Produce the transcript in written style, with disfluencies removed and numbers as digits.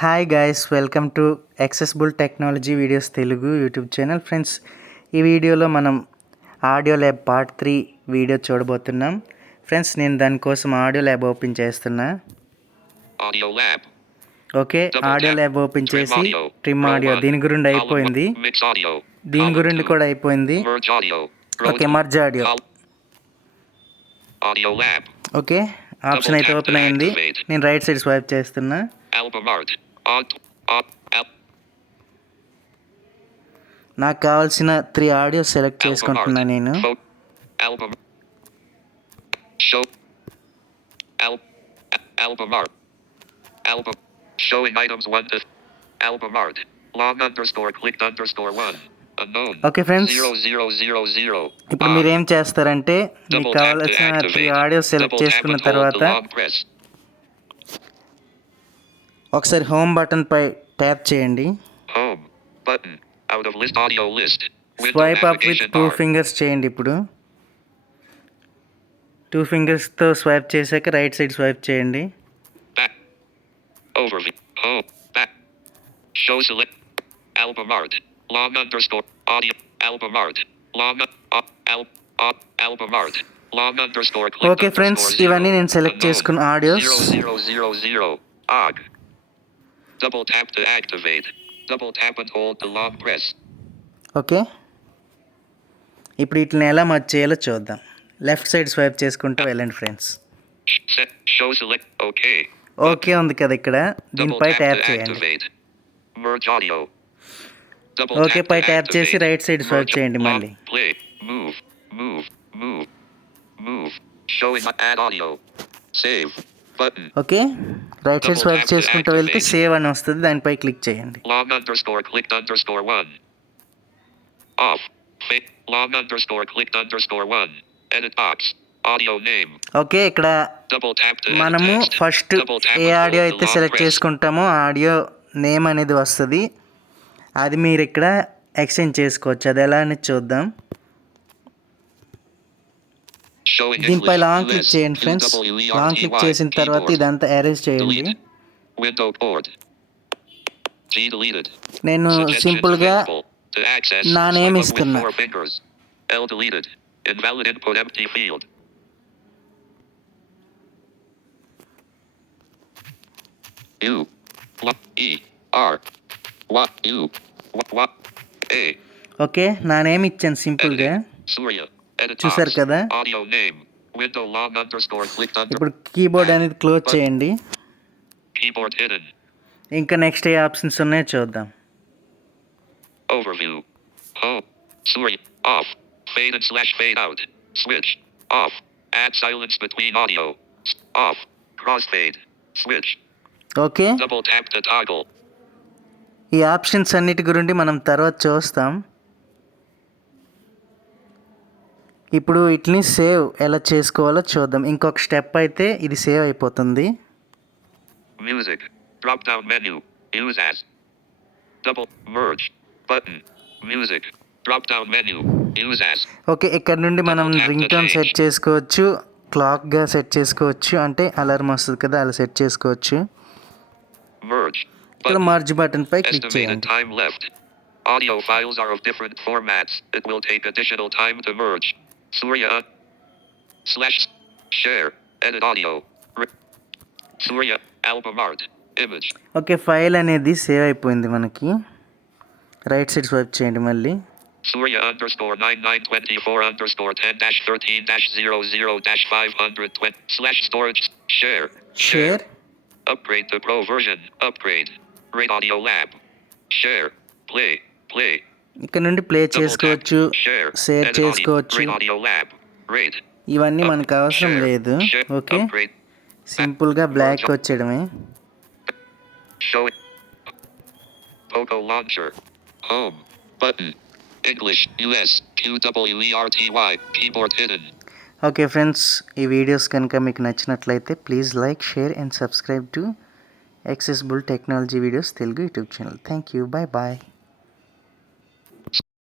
Hi guys, welcome to accessible technology videos Telugu YouTube channel. Friends, ఈ వీడియోలో మనం audio lab part 3 వీడియో చూడబోతున్నాం. ఫ్రెండ్స్, నేను దానికోసం ఆడియో ల్యాబ్ ఓపెన్ చేస్తున్నా. ఓకే, ఆడియో ల్యాబ్ ఓపెన్ చేసి ట్రిమ్ ఆడియో దీని గురించి అయిపోయింది, దీని గురించి కూడా అయిపోయింది. Okay, merge audio. Okay, option అయితే ఓపెన్ అయింది. నేను రైట్ సైడ్ స్వైప్ చేస్తున్నా. నాకు కావాల్సిన 3 ఆడియో సెలెక్ట్ చేసుకుంటున్నా నేను. ఓకే ఫ్రెండ్స్, ఇప్పుడు మీరు ఏం చేస్తారంటే మీకు కావాల్సిన 3 ఆడియో సెలెక్ట్ చేసుకున్న తర్వాత ఒకసారి హోమ్ బటన్ పై ట్యాప్ చేయండి. స్వైప్ అప్ విత్ 2 ఫింగర్స్ చేయండి. ఇప్పుడు 2 ఫింగర్స్తో స్వైప్ చేశాక రైట్ సైడ్ స్వైప్ చేయండి. ఓకే ఫ్రెండ్స్, ఇవన్నీ నేను సెలెక్ట్ చేసుకున్న audios. Double tap to activate. Double tap and hold the long press. Okay, ఇప్పుడు వీటిని ఎలా మర్జ్ చేయాలో చూద్దాం. లెఫ్ట్ సైడ్ స్వైప్ చేసుకుంటూ వెళ్ళండి ఫ్రెండ్స్. ఓకే ఉంది కదా, ఇక్కడ దీనిపై ట్యాప్ చేయండి. ఓకే పై ట్యాప్ చేసి రైట్ సైడ్ స్వైప్ చేయండి మళ్ళీ. ఓకే, రైట్ సైడ్ స్వైప్ చేసుకుంటూ వెళ్తే సేవ్ అని వస్తుంది, దానిపై క్లిక్ చేయండి. ఓకే, ఇక్కడ మనము ఫస్ట్ ఏ ఆడియో అయితే సెలెక్ట్ చేసుకుంటామో ఆడియో నేమ్ అనేది వస్తుంది. అది మీరు ఇక్కడ ఎక్స్చేంజ్ చేసుకోవచ్చు. అది ఎలా అనేది చూద్దాం. దీనిపై లాంగ్ క్లిక్ చేయండి ఫ్రెండ్స్. లాంగ్ క్లిక్ చేసిన తర్వాత ఇదంతా అరేంజ్ చేయండి. నేను సింపుల్గా నా నేమ్ ఇస్తున్నా. ఓకే, నా నేమ్ ఇచ్చాను సింపుల్గా, చూసారు కదా. ఇప్పుడు కీబోర్డ్ అనేది క్లోజ్ చేయండి. ఇంకా నెక్స్ట్ ఏ ఆప్షన్స్ ఉన్నాయో చూద్దాం. ఓకే, ఈ ఆప్షన్స్ అన్నిటి గురించి మనం తర్వాత చూస్తాం. ఇప్పుడు వీటిని సేవ్ ఎలా చేసుకోవాలో చూద్దాం. ఇంకొక స్టెప్ అయితే ఇది సేవ్ అయిపోతుంది. Music drop down menu use as double merge button music drop down menu use as. Okay, ఇక్కడ నుండి మనం రింగ్ టోన్ సెట్ చేసుకోవచ్చు, క్లాక్గా సెట్ చేసుకోవచ్చు, అంటే అలారం వస్తుంది కదా అలా సెట్ చేసుకోవచ్చు. ఇక్కడ మర్జ్ బటన్ పై క్లిక్ చేయండి. Audio files are of different formats. It will take additional time to merge. Surya/share edit audio Surya album art image. Okay, file అనేది సేవ్ అయిపోయింది మనకి. రైట్ సైడ్ స్వైప్ చేయండి మళ్ళీ. Surya_9924_10-13-00-520/storage share upgrade to pro version upgrade rate audio lab share play ఇక్కడ నుండి ప్లే చేసుకోవచ్చు, షేర్ చేసుకోవచ్చు. ఇవన్నీ మనకు అవసరం లేదు. ఓకే, సింపుల్గా బ్లాక్ వచ్చేయడమే. ఓకే ఫ్రెండ్స్, ఈ వీడియోస్ కనుక మీకు నచ్చినట్లయితే please like, share and subscribe to accessible technology videos Telugu YouTube channel. Thank you, bye bye.